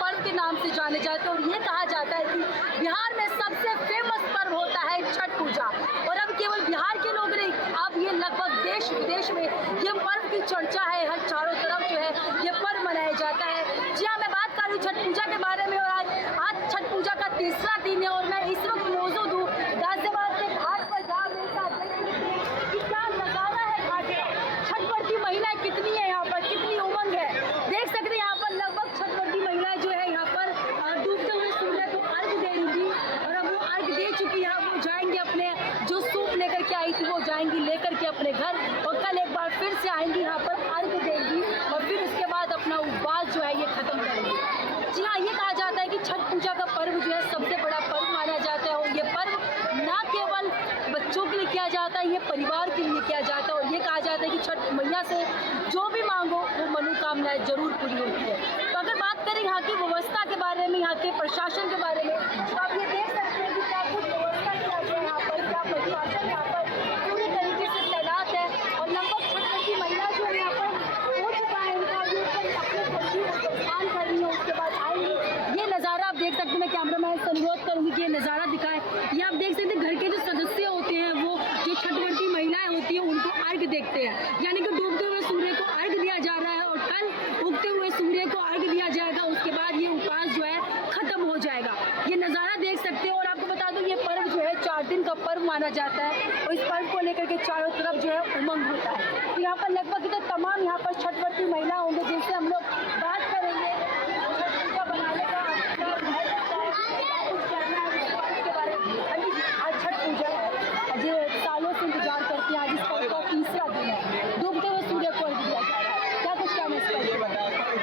पर्व के नाम से जाने जाते हैं। और ये कहा जाता है कि बिहार में सबसे फेमस पर्व होता है छठ पूजा। और अब केवल बिहार के लोग नहीं, अब ये लगभग देश विदेश में ये पर्व की चर्चा है। हर चारों तरफ जो है ये पर्व मनाया जाता है। जी हाँ, मैं बात कर रही हूँ छठ पूजा के बारे में। और आज छठ पूजा का तीसरा दिन है और मैं इस वक्त मौजूद हूँ गाजियाबाद के घाट पर, जहाँ मेरे साथ कि क्या नज़ारा है घाट का। छठ व्रती महिलाएं कितनी है यहाँ पर, कितनी उमंग है। देख सकते हैं यहाँ पर लगभग छठ व्रती महिलाएं जो है यहाँ पर डूबते हुए सूर्य को अर्घ दे रही थी। और अब वो अर्घ दे चुकी है। वो जाएंगे अपने जो सूप लेकर के आई थी वो जाएंगी लेकर के अपने घर, और कल एक बार फिर से आएंगी यहाँ पर अर्घ देंगी और फिर उसके बाद अपना उपवास जो है ये खत्म करेंगी। जी हाँ, ये कहा जाता है कि छठ पूजा का पर्व जो है सबसे बड़ा पर्व माना जाता है। और ये पर्व ना केवल बच्चों के लिए किया जाता है, ये परिवार के लिए किया जाता है। और ये कहा जाता है कि छठ मैया से जो भी मांगो वो मनोकामनाएं जरूर पूरी होती है। तो अगर बात करें यहाँ की व्यवस्था के बारे में, यहाँ के प्रशासन के बारे में, तो आप ये देख सकते हैं कि क्या कुछ व्यवस्था किया गया यहाँ पर, क्या प्रशासन यहाँ पर पूरी तरीके से तैनात है। और लगभग छठ की महिला जो है यहाँ पर हो चुका है, उनका अपने बच्ची को स्नान कर रही है, उसके बाद आएंगे। ये नज़ारा आप देख सकते हैं। मैं कैमरामैन से अनुरोध करूँगी कि ये नज़ारा दिखाएं। ये आप देख सकते हैं घर के जो सदस्य होते हैं वो जो छठ व्रती महिलाएं होती हैं उनको अर्घ देखते हैं, यानी कि डूबते हुए सूर्य को अर्घ दिया जा रहा है और कल उगते हुए सूर्य को अर्घ दिया जाएगा। उसके बाद ये उपवास जो है खत्म हो जाएगा। ये नज़ारा देख सकते हैं। और आपको बता दूं ये पर्व जो है 4 दिन का पर्व माना जाता है और इस पर्व को लेकर के चारों तरफ जो है उमंग होता है। तो यहाँ पर लगभग तो तमाम यहाँ पर छठ व्रती महिला होंगे जिनसे हम लोग बात करेंगे। छठ पूजा बनाने का आज छठ पूजा जो सालों से इंतजार करते हैं, आज इस पर्व का तीसरा दिन है। डूबते हुए सूर्य को अर्घ दिया जा रहा है। क्या कुछ कहना है इस पर्व के बारे में?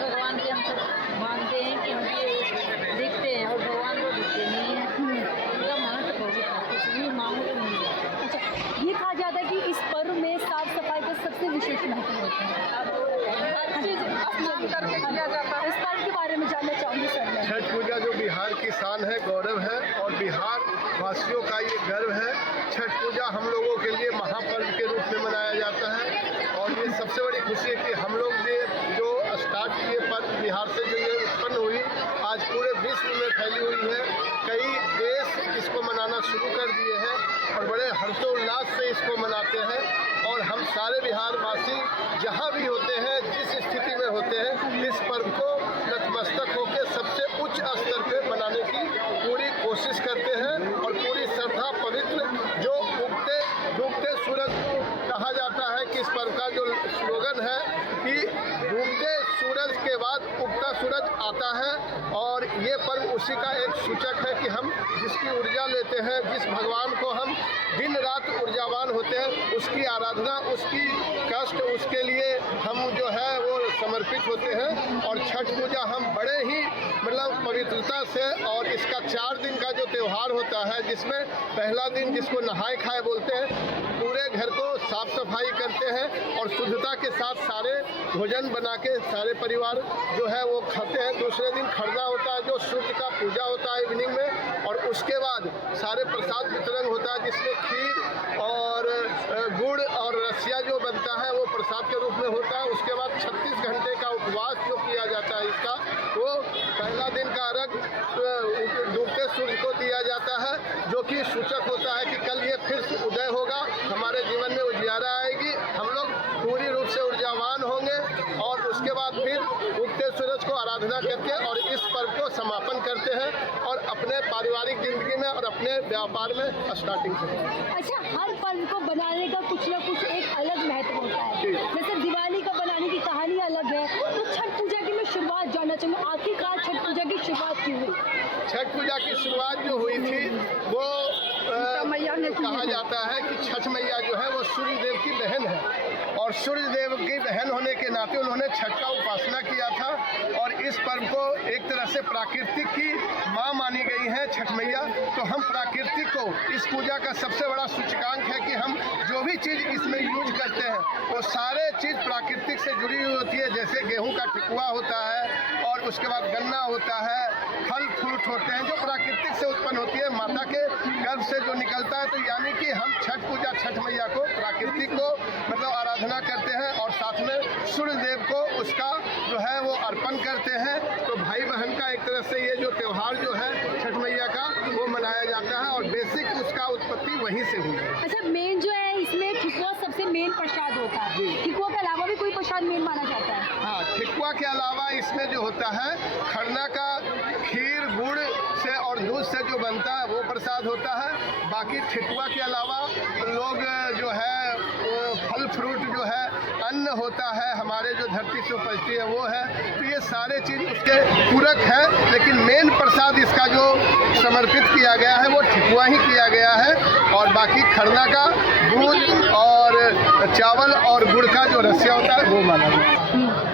भगवान के हम सब मानते हैं कि उनके दिखते हैं और भगवान को दिखते नहीं हैं। उनका महत्व बहुत है, कुछ भी मांगो तो मिल जाए। अच्छा, ये कहा जाता है कि इस पर्व में साफ सफाई का सबसे विशेष महत्व होता है। हर चीज़ स्नान करके किया जाता है। इस पर्व के बारे में जानना चाहूँगी सर मैं। छठ पूजा जो बिहार की शान है, गौरव है और बिहार वासियों का ये गर्व है। छठ पूजा हम लोगों के लिए महापर्व के रूप में मनाया जाता है और ये सबसे बड़ी खुशी है कि हम लोग ने जो स्टार्ट किए पर्व बिहार से जो ये उत्पन्न हुई, आज पूरे विश्व में फैली हुई है। कई देश इसको मनाना शुरू कर दिए हैं और बड़े हर्षोल्लास से इसको मनाते हैं। और हम सारे बिहारवासी जहाँ भी होते हैं, जिस स्थिति में होते हैं, इस पर्व को नतमस्तक होकर सबसे उच्च स्तर पे मनाने की पूरी कोशिश करते हैं। और पूरी श्रद्धा पवित्र जो उगते डूबते सूरज को कहा जाता है कि इस पर्व का जो स्लोगन है कि डूबते सूरज के बाद उगता सूरज आता है। और ये पर्व उसी का एक सूचक है कि हम जिसकी ऊर्जा लेते हैं, जिस भगवान को हम दिन रात ऊर्जावान होते हैं, उसकी आराधना, उसकी कष्ट, उसके लिए हम जो है वो समर्पित होते हैं। और छठ पूजा हम बड़े ही मतलब पवित्रता से, और इसका 4 दिन का जो त्यौहार होता है, जिसमें पहला दिन जिसको नहाए खाए बोलते हैं, पूरे घर को साफ सफाई करते हैं और शुद्धता के साथ सारे भोजन बना के सारे परिवार जो है वो खाते हैं। दूसरे दिन खरना होता है जो सूर्य का पूजा होता है इवनिंग में, और उसके बाद सारे प्रसाद वितरण होता है जिसमें खीर और गुड़ और रसिया जो बनता है वो प्रसाद के रूप में होता है। उसके बाद 36 घंटे का उपवास जो किया जाता है इसका, वो पहला दिन का अर्घ डूबते सूर्य को दिया जाता है, जो कि सूचक होता है कि कल ये फिर से उदय होगा, हमारे जीवन में उजियारा आएगी, हम लोग पूरी रूप से ऊर्जावान होंगे। और उसके बाद फिर उगते सूरज को आराधना करके और इस पर्व को समापन करते हैं और अपने पारिवारिक जिंदगी में और अपने व्यापार में स्टार्टिंग करते हैं। अच्छा, हर पर्व को बनाने का कुछ ना कुछ एक अलग महत्व होता है। जैसे दिवाली का बनाने की कहानी अलग है, तो छठ पूजा की मैं शुरुआत जानना चाहूँगी, आखिरकार छठ पूजा की शुरुआत क्यों हुई? छठ पूजा की शुरुआत जो हुई थी वो मैया ने कहा जाता है कि छठ मैया जो है वो सूर्य देव की बहन है और सूर्य देव की बहन होने के नाते उन्होंने छठ का उपासना किया था। और इस पर्व को एक तरह से प्राकृतिक की माँ मानी गई है छठ मैया। तो हम प्राकृतिक को इस पूजा का सबसे बड़ा सूचकांक है कि हम जो भी चीज़ इसमें यूज करते हैं वो सारे चीज़ प्राकृतिक से जुड़ी हुई होती है। जैसे गेहूँ का ठेकुआ होता है और उसके बाद गन्ना होता है, फल फ्रूट होते हैं जो प्राकृतिक से उत्पन्न होती है, माता के गर्भ से जो निकलता है। तो यानी कि हम छठ पूजा छठ मैया को प्राकृतिक को मतलब प्रार्थना करते हैं और साथ में सूर्य देव को उसका जो है वो अर्पण करते हैं। तो भाई बहन का एक तरह से ये जो त्यौहार जो है छठ मैया का वो मनाया जाता है और बेसिक उसका उत्पत्ति वहीं से हुई है। अच्छा, मेन जो है इसमें ठेकुआ सबसे मेन प्रसाद होता है। ठेकुआ के अलावा भी कोई प्रसाद मेन माना जाता है? हाँ, ठेकुआ के अलावा इसमें जो होता है खरना का खीर गुड़ से और दूध से जो बनता है वो प्रसाद होता है। बाकी ठेकुआ के अलावा लोग जो है फल फ्रूट जो है अन्न होता है हमारे जो धरती से उपजती है वो है। तो ये सारे चीज़ उसके पूरक हैं, लेकिन मेन प्रसाद इसका जो समर्पित किया गया है वो ठेकुआ ही किया गया है। और बाकी खरना का दूध और चावल और गुड़ का जो रस्या होता है वो माना जाता है।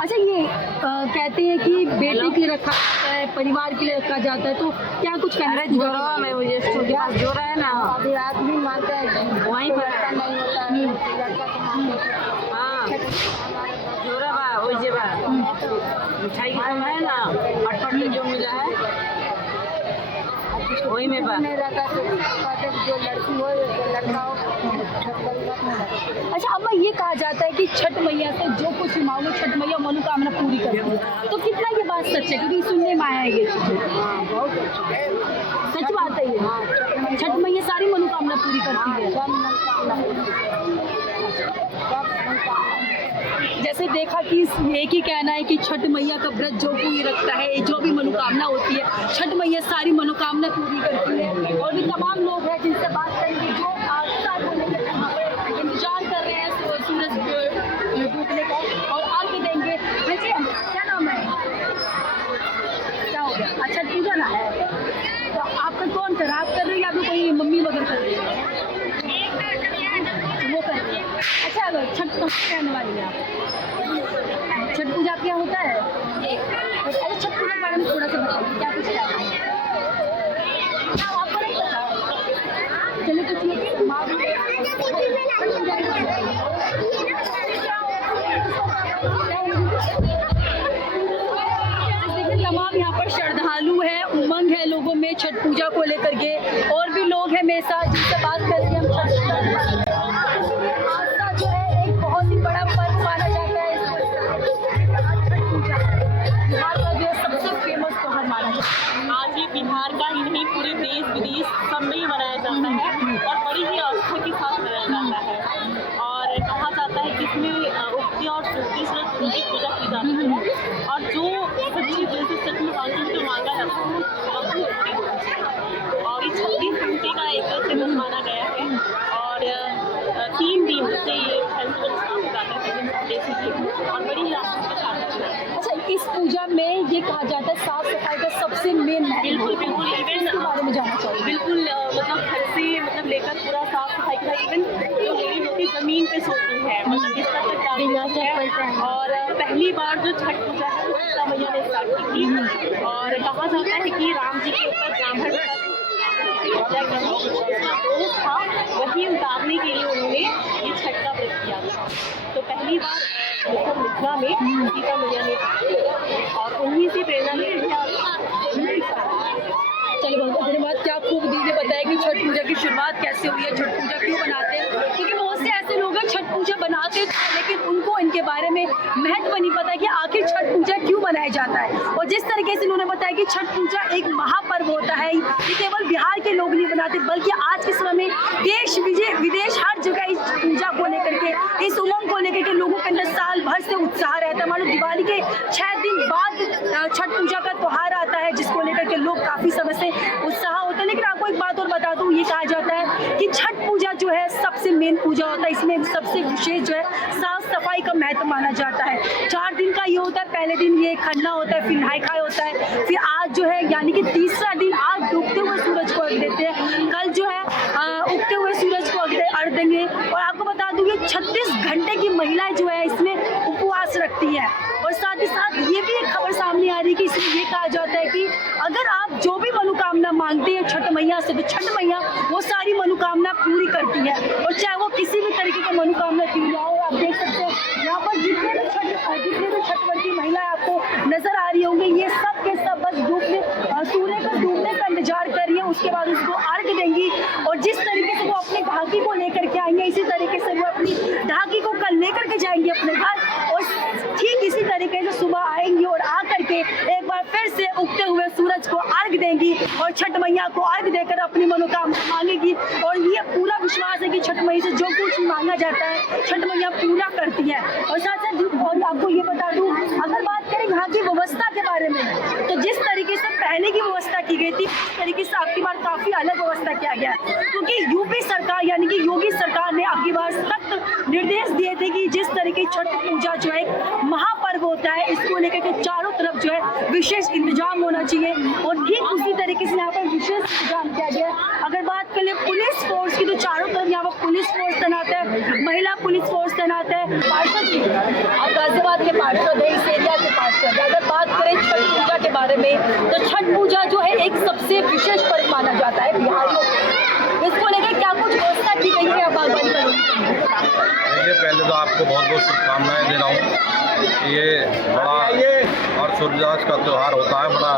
अच्छा, ये कहते हैं कि बेटे के लिए रखा जाता है, परिवार के लिए रखा जाता है, तो क्या कुछ कहना है? जोड़ा में मुझे जोड़ा है ना, अभी आदमी मानते हैं वहीं पर नहीं होता है। हाँ, जोड़ा बा वही जे बा मिठाई का है ना, अटपट में जो मिला है वही में बा। जो लड़की हो लड़का हो। अच्छा, अब ये कहा जाता है कि छठ मैया से जो कुछ मांगो छठ मैया मनोकामना पूरी करती है, तो कितना ये बात सच है? क्योंकि सुनने में आया है ये सच बात है ये। छठ मैया सारी मनोकामना पूरी करती है। जैसे देखा कि एक ही कहना है कि छठ मैया का व्रत जो कोई रखता है, जो भी मनोकामना होती है, छठ मैया सारी मनोकामना पूरी करती है। और भी तमाम लोग हैं जिनसे बात करेंगे जो इंतजार कर रहे हैं सूरज डूबने का और अर्घ देंगे। वैसे क्या नाम है? क्या हो गया? अच्छा, पूजा ना है तो आपका कौन कर रहा है? आप कर रहे हो या आपको कोई मम्मी वगैरह कर रही है? वो कर रही है। अच्छा, छठ कहाँ रहने वाली है आप? छठ पूजा क्या होता है? अरे छठ पूजा के बारे में थोड़ा सा बताइए, क्या कुछ क्या है? आपको नहीं पता? चलिए कुछ तमाम यहाँ पर श्रद्धालु है, उमंग है लोगों में छठ पूजा को लेकर के। और भी लोग हैं मेरे साथ जिनसे बात करके हम आस्था जो है एक बहुत ही बड़ा पर्व माना जाता है। छठ पूजा बिहार का जो है सबसे फेमस त्योहार माना जाता है। आज ये बिहार का ही नहीं पूरे देश विदेश सब में ही मनाया जाता है और बड़ी ही आस्था के साथ मनाया जाता है। और कहा जाता है कि इसमें उगती और सूखती सूरज की पूजा की जाती है और जो सच्ची दिल से सच में मांगते जो मांगा जाता है वो पूरी होती है। और ये 36 घंटे का एक फेमस माना गया है और 3 दिन से ये फेस्टिवल स्टार्ट हो जाता है बेसिकली और बड़ी ही आस्था के साथ होता है। अच्छा, इस पूजा में ये कहा जाता है साफ सफाई का सबसे मेन बिल्कुल बिल्कुल इवन इसके बारे में जानना चाहिए। बिल्कुल मतलब घर से मतलब लेकर पूरा साफ सफाई का इवन जो लेडीज होती जमीन पे सोती है मतलब बिस्तर तक डालती है। और पहली बार जो छठ पूजा है वो सीता मैया ने स्टार्ट की थी और कहा जाता है कि राम जी के ऊपर ब्राह्मण का दोष था वही उतारने के लिए उन्होंने ये छठ का व्रत किया था। तो पहली बार मिथिला में सीता मैया ने और उन्हीं से प्रेरणा लेकर चलिए, बहुत धन्यवाद। क्या खूब दी ने बताया कि छठ पूजा की शुरुआत कैसे हुई है, छठ पूजा क्यों बनाते हैं। क्योंकि बहुत से ऐसे लोग हैं छठ पूजा बनाते थे लेकिन उनको इनके बारे में महत्व नहीं पता कि आखिर छठ पूजा क्यों मनाया जाता है। और जिस तरीके से उन्होंने बताया कि छठ पूजा एक महापर्व होता है, ये केवल बिहार के लोग नहीं बनाते बल्कि आज के समय में देश विदेश हर जगह इस पूजा को लेकर के, इस उमंग को लेकर के लोगों के अंदर साल भर से उत्साह रहता है। मान लो दिवाली के 6 दिन बाद छठ पूजा का त्यौहार आता है जिसको लेकर के लोग काफ़ी समय से उत्साह होता है। लेकिन आपको एक बात और बता दूं, ये कहा जाता है कि छठ पूजा जो है सबसे मेन पूजा होता है। इसमें सबसे विशेष जो है साफ सफाई का महत्व माना जाता है। 4 दिन का ये होता है। पहले दिन ये खरना होता है, फिर नहाय खाय होता है, फिर आज जो है यानी कि तीसरा दिन आज डूबते हुए सूरज को अर्घ देते हैं, कल जो है उगते हुए सूरज को अर्घ देंगे। और आपको बता दूं ये 36 घंटे की महिलाएं जो है इसमें उपवास रखती है। और साथ ही साथ ये भी एक खबर सामने आ रही है कि इसमें ये कहा जाता है कि अगर आप जो भी मनोकामना मांगते हैं छठ मैया से तो छठ मैया वो सारी मनोकामना पूरी करती है। और चाहे वो किसी भी तरीके का मनोकामना क्यों ना हो। आप देख सकते हैं यहाँ पर जितने भी छठवर्ती महिलाएं आपको नजर आ रही होंगी ये सब के सब बस सूर्य को डूबने का इंतजार कर रही है, उसके बाद उसको अर्घ देंगी। और जिस तरीके से वो अपने घाटी को लेकर के आई है इसी तरीके से से वो अपनी ढाकी को कल लेकर के जाएंगी अपने घर और ठीक इसी तरीके से सुबह आएंगी और आकर के एक बार फिर से उगते हुए सूरज को अर्घ देंगी और छठ मैया को अर्घ देकर अपनी मनोकामना मांगेगी। और ये पूरा विश्वास है कि छठ मैया से जो कुछ मांगा जाता है छठ मैया पूरा करती है। और साथ साथ और आपको ये बता दूं, अगर बात करें यहाँ की व्यवस्था के बारे में, तो जिस तरीके से पहले की व्यवस्था की गई थी उस तरीके से आपकी बार काफी अलग व्यवस्था किया गया है, क्योंकि यूपी सरकार यानी कि योगी सरकार ने आपकी बार सख्त निर्देश दिए थे कि जिस तरीके छठ पूजा जो है महापर्व होता है, इसको लेकर के चारों तरफ जो है विशेष इंतजाम होना चाहिए। और ठीक उसी तरीके से यहाँ पर विशेष इंतजाम किया गया है। अगर बात करें पुलिस फोर्स की, तो चारों तरफ यहाँ पर पुलिस फोर्स तैनात है, महिला पुलिस फोर्स तैनात है। पार्षद जी और गाजियाबाद के पार्षद है, इस एरिया के पार्षद। अगर बात करें छठ पूजा के बारे में, तो छठ पूजा जो है एक सबसे विशेष पर्व माना जाता है बिहारियों में। इसको लेकर क्या कुछ व्यवस्था की गई है बागवानी करने के लिए? देखिए, पहले तो आपको बहुत बहुत शुभकामनाएं दे रहा हूँ। ये बड़ा और सूर्यास्त का त्यौहार होता है, बड़ा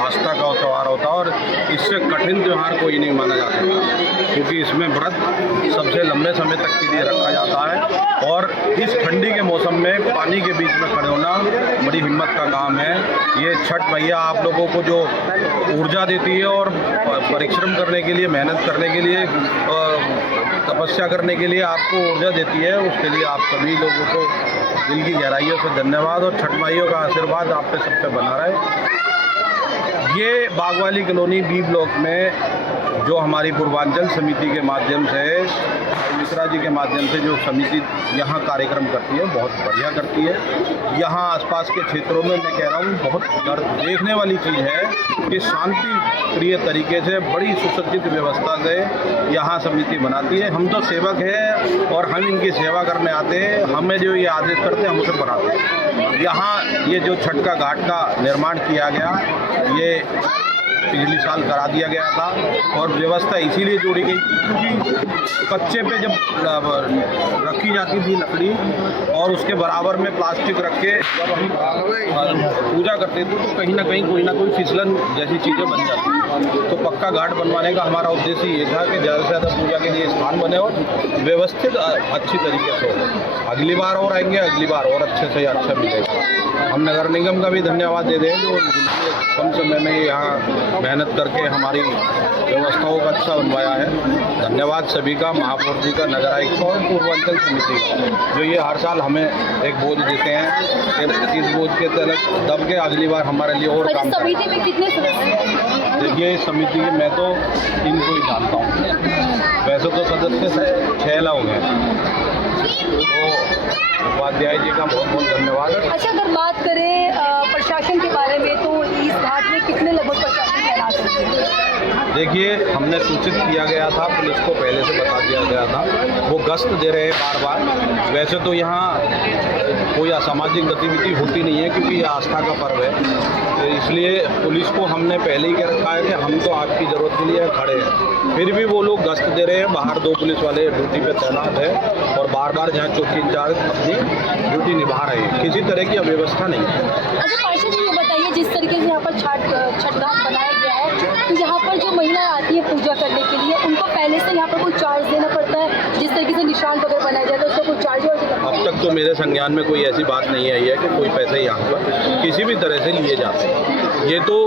आस्था का त्यौहार होता है और इससे कठिन त्यौहार कोई नहीं माना जा सकता, क्योंकि इसमें व्रत सबसे लंबे समय तक के लिए रखा जाता है। और इस ठंडी के मौसम में पानी के बीच में खड़े होना बड़ी हिम्मत का काम है। ये छठ मैया आप लोगों को जो ऊर्जा देती है और परिश्रम करने के लिए, मेहनत करने के लिए, तपस्या करने के लिए आपको ऊर्जा देती है, उसके लिए आप सभी लोगों को दिल की गहराइयों से धन्यवाद और छठ माइयों का आशीर्वाद आप पे सब पे बना रहे। ये बागवाली कॉलोनी बी ब्लॉक में जो हमारी पूर्वांचल समिति के माध्यम से, मिश्रा जी के माध्यम से जो समिति यहाँ कार्यक्रम करती है, बहुत बढ़िया करती है। यहाँ आसपास के क्षेत्रों में मैं कह रहा हूँ बहुत देखने वाली चीज़ है कि शांति प्रिय तरीके से बड़ी सुसज्जित व्यवस्था से यहाँ समिति बनाती है। हम तो सेवक हैं और हम इनकी सेवा करने आते हैं, हमें जो ये आदेश करते हैं हम उसे बनाते हैं। यहाँ ये जो छठ का घाट का निर्माण किया गया, ये पिछले साल करा दिया गया था और व्यवस्था इसीलिए जोड़ी गई क्योंकि कच्चे पे जब रखी जाती थी लकड़ी और उसके बराबर में प्लास्टिक रख के जब हम पूजा करते थे तो कहीं ना कहीं कोई ना कोई फिसलन जैसी चीज़ें बन जाती। तो पक्का घाट बनवाने का हमारा उद्देश्य ये था कि ज़्यादा से ज़्यादा पूजा के लिए स्थान बने और व्यवस्थित अच्छी तरीके से हो। अगली बार और आएंगे, अगली बार और अच्छे से अच्छा मिलेगा। हम नगर निगम का भी धन्यवाद दे दें जो कम समय में यहाँ मेहनत करके हमारी व्यवस्थाओं का अच्छा बनवाया है। धन्यवाद सभी का, महापौर जी का, नगर आयुक्त और पूर्वांचल समिति का, जो ये हर साल हमें एक बोझ देते हैं। इस बोझ के तहत दब के अगली बार हमारे लिए और काम करें। समिति में कितने सदस्य हैं? देखिए, समिति के मैं तो इनको ही जानता हूँ, वैसे तो सदस्य 6 लोग हैं। तो उपाध्याय जी का बहुत बहुत धन्यवाद। अच्छा, अगर बात करें प्रशासन के बारे में, तो इस घाट में कितने लगभग प्रशासन तैनात हैं? देखिए, हमने सूचित किया गया था, पुलिस को पहले से बता दिया गया था, वो गश्त दे रहे हैं बार बार। वैसे तो यहाँ कोई असामाजिक गतिविधि होती नहीं है क्योंकि ये आस्था का पर्व है, तो इसलिए पुलिस को हमने पहले ही कह रखा है कि हम तो आपकी ज़रूरत के लिए खड़े हैं। फिर भी वो लोग गश्त दे रहे हैं, बाहर 2 पुलिस वाले ड्यूटी पे तैनात है और बार बार जहाँ चौकी इंचार्ज अपनी ड्यूटी निभा रहे हैं। किसी तरह की अव्यवस्था नहीं है। अच्छा पार्षद जी, ये बताइए, जिस तरीके से यहाँ पर छठ घाट बनाया गया है, तो यहाँ पर जो महिलाएं आती है पूजा करने के लिए, उनको पहले से यहाँ पर कोई चार्ज देना पड़ता है? जिस तरीके से निशान वगैरह बनाया जाता है उसका कोई चार्ज हो? अब तक तो मेरे संज्ञान में कोई ऐसी बात नहीं आई है कि कोई पैसे यहाँ पर किसी भी तरह से लिए जाते हैं। ये तो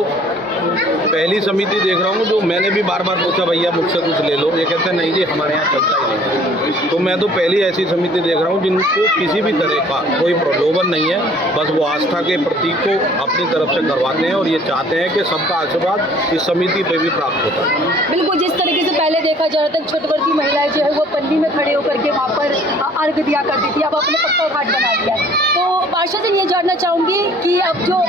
पहली समिति देख रहा हूँ जो मैंने भी बार बार पूछा, भैया मुझसे कुछ ले लो, ये कहते हैं नहीं जी हमारे यहाँ चलता ही नहीं। तो मैं तो पहली ऐसी समिति देख रहा हूँ जिनको किसी भी तरह का कोई प्रलोभन नहीं है, बस वो आस्था के प्रतीक को अपनी तरफ से करवाते हैं और ये चाहते हैं कि सबका आशीर्वाद इस समिति पर भी प्राप्त होता है। बिल्कुल, जिस तरीके से पहले देखा जा रहा था छठवर्ती महिलाएं जो है वो पन्नी में खड़े होकर के वहाँ पर अर्घ दिया करती थी, अब आपने पक्का घाट बना दिया। तो पार्षद जी, ये जानना चाहूँगी कि अब जो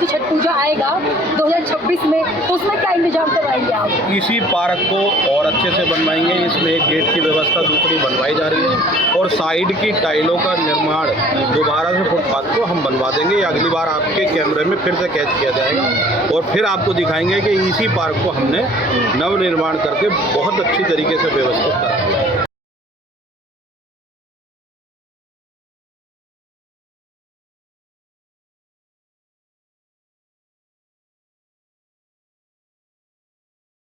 छठ पूजा आएगा 2026 में, तो उसमें क्या इंतजाम करवाएंगे आप? इसी पार्क को और अच्छे से बनवाएंगे। इसमें एक गेट की व्यवस्था दूसरी बनवाई जा रही है और साइड की टाइलों का निर्माण दोबारा से फुटपाथ को हम बनवा देंगे। अगली बार आपके कैमरे में फिर से कैच किया जाएगा और फिर आपको दिखाएंगे कि इसी पार्क को हमने नव निर्माण करके बहुत अच्छी तरीके से व्यवस्थित करा दिया।